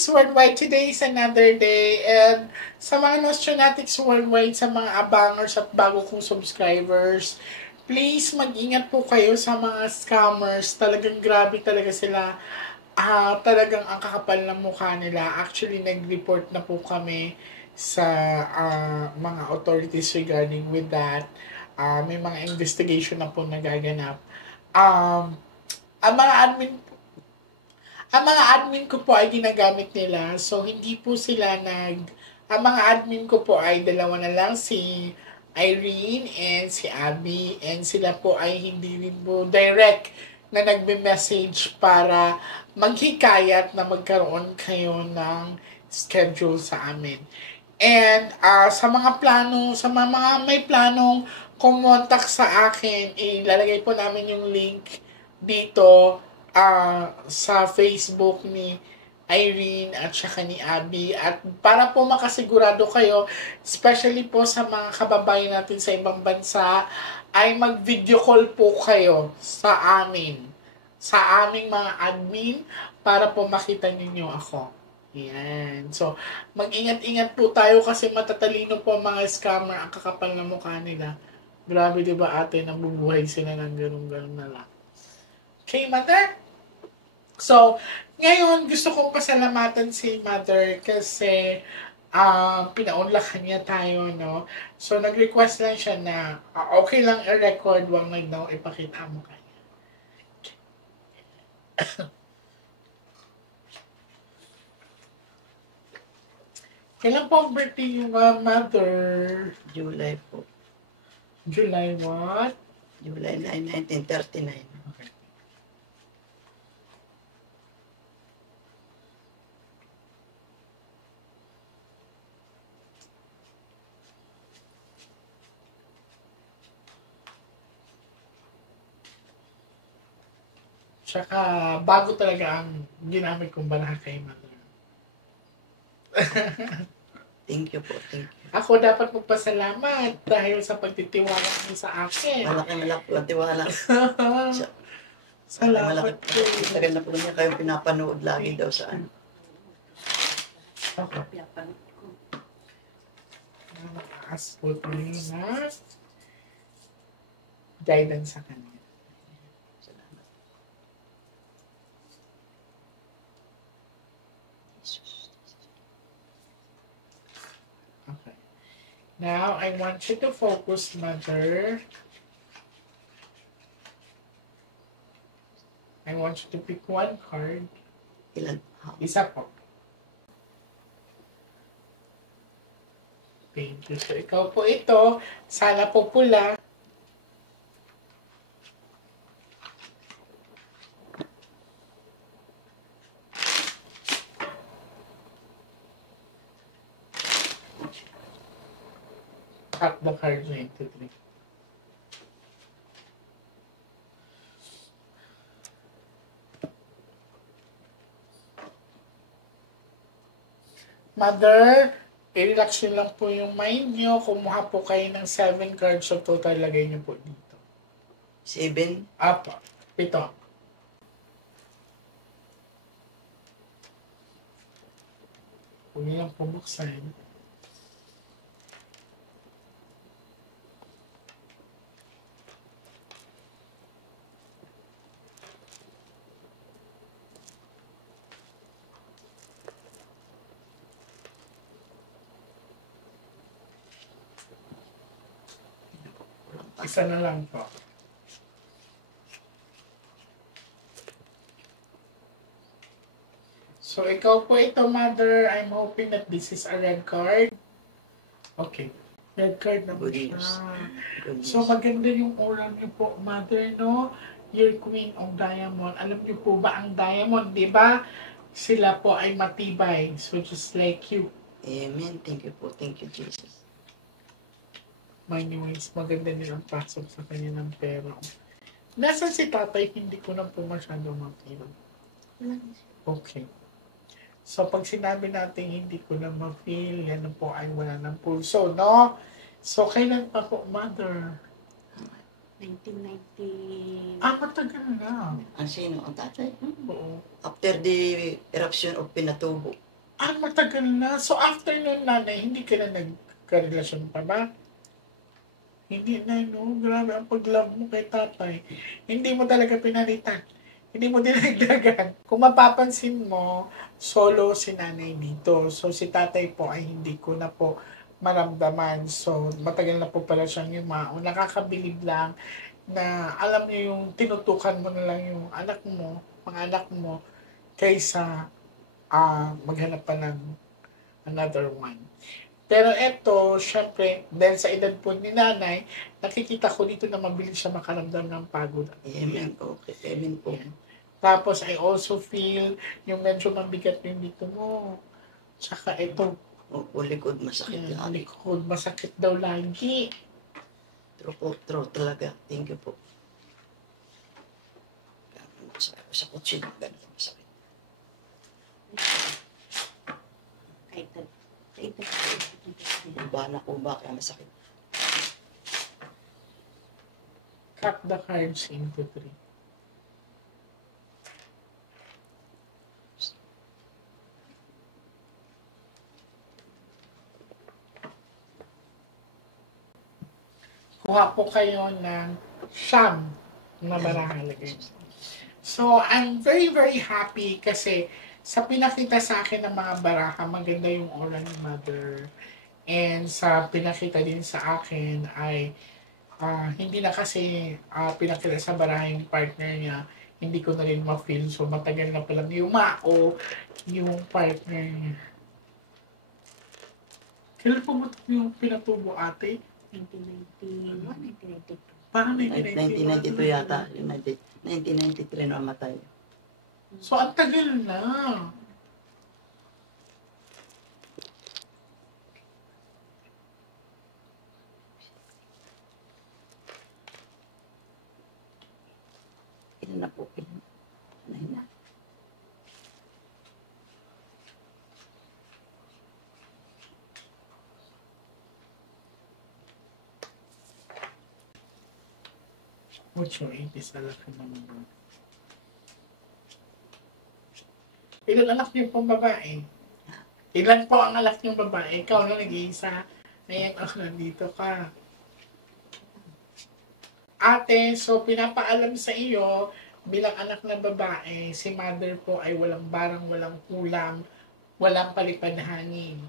Nostronatics Worldwide, today is another day. And sa mga Nostronatics Worldwide, sa mga abangers at bago kong subscribers, please mag-ingat po kayo sa mga scammers. Talagang grabe talaga sila. Talagang ang kakapal ng mukha nila. Actually, nag-report na po kami sa mga authorities regarding with that. May mga investigation na po nagaganap. Ang mga admin ko po ay ginagamit nila. So, hindi po sila ang mga admin ko po ay dalawa na lang, si Irene and si Abby. And sila po ay hindi rin po direct na nagbe-message para maghikayat na magkaroon kayo ng schedule sa amin. And sa mga may planong kumontak sa akin, ilalagay po namin yung link dito sa Facebook ni Irene at saka ni Abby. At para po makasigurado kayo, especially po sa mga kababayan natin sa ibang bansa, ay mag-video call po kayo sa aming mga admin para po makita ninyo ako. Yan. So, mag-ingat-ingat po tayo kasi matatalino po ang mga scammer, ang kakapal na mukha nila. Grabe, diba ate, nabubuhay sila ng ganun-ganun na lang. Okay, Mother? So, ngayon, gusto kong pasalamatan si Mother kasi pinaunlakan niya tayo, no? So, nag-request lang siya na okay lang i-record, wag na daw ipakita mo kanya. Kailan po ang birthday yung Mother? July po. July what? July 9, 1939. Okay. Tsaka, bago talaga ang ginamit kong balaha kay Mother. Thank you po, thank you. Ako dapat magpasalamat dahil sa pagtitiwala niyo sa akin. Malaki po ang tiwala. Salamat po. Tagal na po niya kayong pinapanood lagi daw saan. Okay. Ask po tayo na guidance sa kanya. Salamat. Okay. Now, I want you to focus, Mother. I want you to pick one card. Ilan? Isa po. Thank you. So, ikaw po ito. Sana po pula. Cut the cards into three. Mother, i-relax nyo lang po yung mind nyo. Kumuha po kayo ng 7 cards. So, total lagay nyo po dito. 7? Apo. Ito. Huwag nyo lang pabuksan. Isa na lang po. So, ikaw po ito, Mother. I'm hoping that this is a red card. Okay. Red card na po siya. So, maganda yung aura niyo po, Mother, no? You're Queen of Diamond. Alam niyo po ba ang diamond, di ba? Sila po ay matibay. So, just like you. Amen. Thank you po. Thank you, Jesus. Anyways, maganda din ang pasok sa kanya ng pera. Nasaan si tatay? Hindi ko na po masyado ma-feel. Okay. So, pag sinabi natin hindi ko na ma-feel, yan na po ay wala ng pulso, no? So, kailan pa po, Mother? 1990. Matagal na. Ang sino? Ang tatay? Oo. After the eruption of Pinatubo. Matagal na. So, after nun, nanay, hindi ka na nagkarelasyon pa ba? Hindi na, no? Grabe ang pag-love mo kay tatay. Hindi mo talaga pinalitan. Hindi mo dinagdagan. Kung mapapansin mo, solo si nanay dito. So, si tatay po ay hindi ko na po maramdaman. So, matagal na po pala siyang yumao. Nakakabilib lang na alam niyo yung tinutukan mo na lang yung anak mo, mga anak mo, kaysa maghanap pa ng another one. Pero eto, syempre, dahil sa edad po ni nanay, nakikita ko dito na mabilis siya makaramdam ng pagod. Amen po. Amen po. Tapos I also feel yung medyo mabigat yung dito mo. Tsaka ito, Opo, likod masakit yan, lagi. likod, masakit daw lagi. True po, true talaga. Thank you po. Masakit ko sa kutsi. Ganun masakit. Bana ko ba kaya masakit? Cut the cards into 3. Kuha po kayo ng siyam na barahan lagay. So, I'm very, very happy kasi sa pinakita sa akin ng mga baraha, maganda yung aura ni Mother. And sa pinakita din sa akin ay hindi na kasi pinakita sa baraha yung partner niya. Hindi ko na rin ma-feel. So, matagal na palang yumao yung partner niya. Kailan po mo yung pinatubo, ate? 1991, 1992. Parang 1992. 1992 yata. 1993 na namatay. So, ang tagal na. Ilan na po? Ilan? Sanay na. Mucho, 80s na laki naman. Ilan anak niyo pong babae? Ilan po ang anak niyong babae? Ikaw na nag-iisa. Ayan, nandito ka. Ate, so pinapaalam sa iyo, bilang anak ng babae, si Mother po ay walang barang, walang kulang, walang palipadhanin.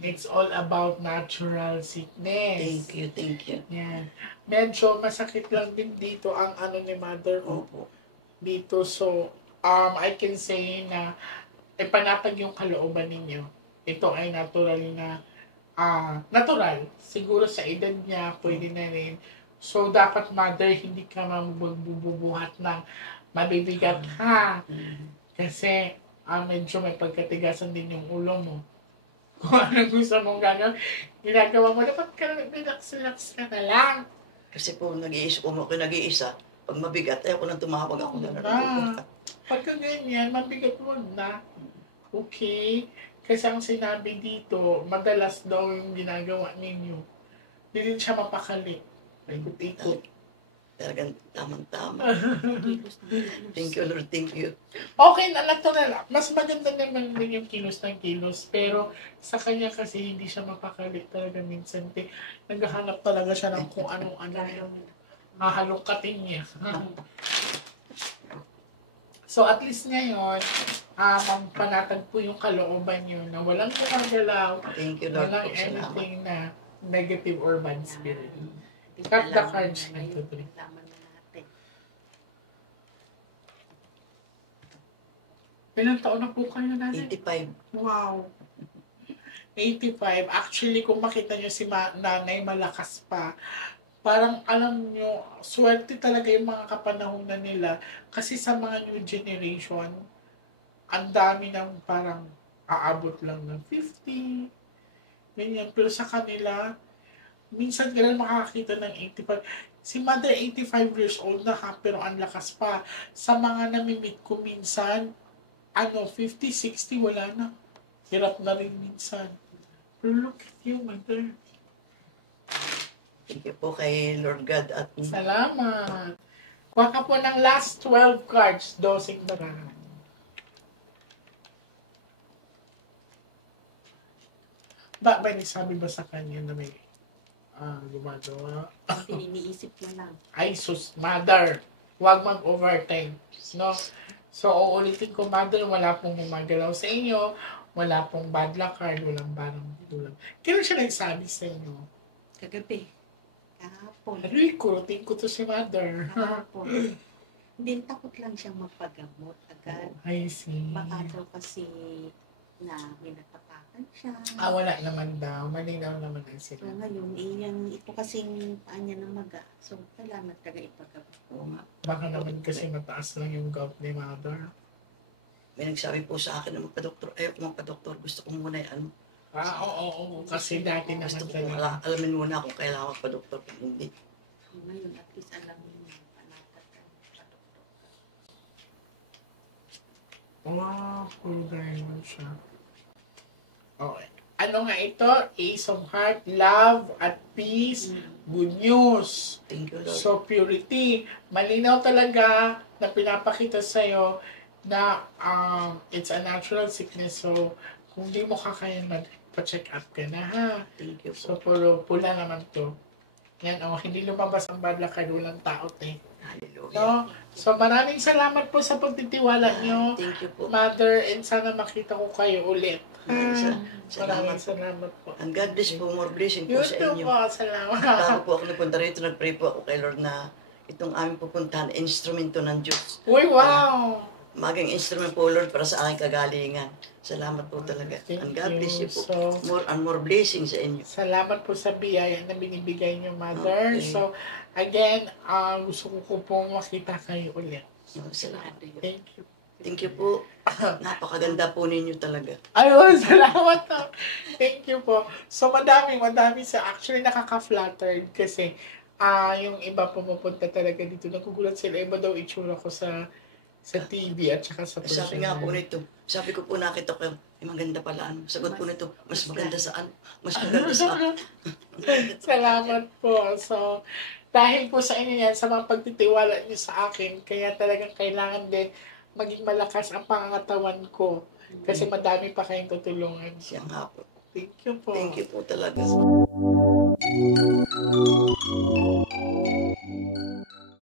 It's all about natural sickness. Thank you, thank you. Yan. Medyo masakit lang din dito ang ano ni Mother ko. Opo. Dito, so, I can say na ipanatag yung kalooban ninyo. Ito ay natural na, natural. Siguro sa edad niya, pwede na rin. So, dapat Mother, hindi ka magbubuhat ng mabibigat ha. Kasi, medyo may pagkatigasan din yung ulo mo. Kung ano gusto mong gagawin, ginagawa mo, dapat ka na relax ka na lang. Kasi po nag-iisa, kung ako nag-iisa, pag mabigat, ayaw ko nang tumawag ako na natutuwa. Pagka ganyan, mabigat mo na. Okay? Kasi ang sinabi dito, madalas daw yung ginagawa ninyo. Hindi din siya mapakali. Ikot-ikot. Talagang tamang-tama. Thank you, Lord. Thank you. Okay na, natural. Mas maganda naman din yung kilos ng kilos. Pero sa kanya kasi hindi siya mapakali talaga minsan. Naghahanap talaga siya ng kung anong-ano. Hahalongkatin niya. So at least ngayon, panatag po yung kalooban niyo na walang kumagalaw, Thank you, Lord. walang Po, salamat. anything na negative or bad spirit. Cut the cards into 3. Laman na natin. Ilang taon na po kayo na? 85. Wow. 85. Actually, kung makita nyo si nanay, malakas pa. Parang alam nyo, swerte talaga yung mga kapanahunan nila. Kasi sa mga new generation, ang dami ng parang aabot lang ng 50. Ganyan. Pero sa kanila, minsan ka lang makakita ng 85. Si Mother, 85 years old na ha, pero ang lakas pa. Sa mga namimit ko minsan, 50, 60, wala na. Hirap na rin minsan. Pero look at you, Mother. Thank you po kay Lord God at Salamat. Kuha ka po ng last 12 cards, dosing barahan. May sabi ba sa kanya na may gumagawa? Iniisip na lang. Ay, sus, mother, huwag mag-overtime. No? So, uulitin ko, mother, wala pong gumagalaw sa inyo, wala pong bad luck card, walang barang tulang. Kailan siya nagsabi sa inyo? Kagabi. Kahapon. Aray, kurutin ko to si mother. Kahapon. Hindi, takot lang siyang magpagamot agad. I see. Baka daw kasi na may natapakan siya. Wala naman daw. Malinaw naman ang So sila. ngayon, ito kasing paa niya ng maga. So kailangan talaga ipagamot. Oo nga. Baka naman kasi mataas lang yung gout ni mother. May nagsabi po sa akin na magpa-doktor. Ayoko magpa-doktor. Gusto ko muna yung ano. Oo. Kasi dati naman Gusto ko talaga. alamin muna kung kailangan magpa-doktor. Kung hindi. So ngayon, at least alam mo yung panatatan sa doktor. Cool diamond siya. Okay. Ano nga ito? Ace of Heart, love at peace, good news. Thank you, Lord. So, purity. Malinaw talaga na pinapakita sa'yo na it's a natural sickness. So, kung di mo kakayan, magpa-check up ka na, ha? Thank you So, po. pula naman to. Yan, hindi lumabas ang bad luck card, walang tao, te. Hallelujah. No? So, maraming salamat po sa pagtitiwala nyo, Thank you po. Mother, and sana makita ko kayo ulit. Salamat Maraming po. salamat po. And God bless po. More blessing po You sa too inyo. po, salamat. Bago po ako napunta rito, nag-pray po ako kay Lord na itong aming pupuntahan, instrumento ng Diyos. Uy, wow! Maging instrument po, Lord, para sa aking kagalingan. Salamat po talaga. Thank And God bless you po. you. So, More and more blessing sa inyo. salamat po sa biyaya na binibigay niyo, Mother. Okay. So, again, gusto ko pong makita kayo ulit. Salamat. Thank you. Thank you po. Napakaganda po ninyo talaga. Ayun, salamat po. Thank you po. So, madami sa, actually, nakaka-flattered kasi yung iba pumupunta talaga dito. Nagugulat sila, iba daw itsura ko sa TV at saka sa Sabi nga po personal. nito, sabi ko po nakita ko, maganda pala. Ano. Sagot po nito, mas maganda saan? Mas maganda saan? Salamat po. So, dahil po sa inyo yan, sa mga pagtitiwala niyo sa akin, kaya talagang kailangan din maging malakas ang pangangatawan ko. Kasi madami pa kayong tutulungan. Siya nga po. Thank you po. Thank you po talaga.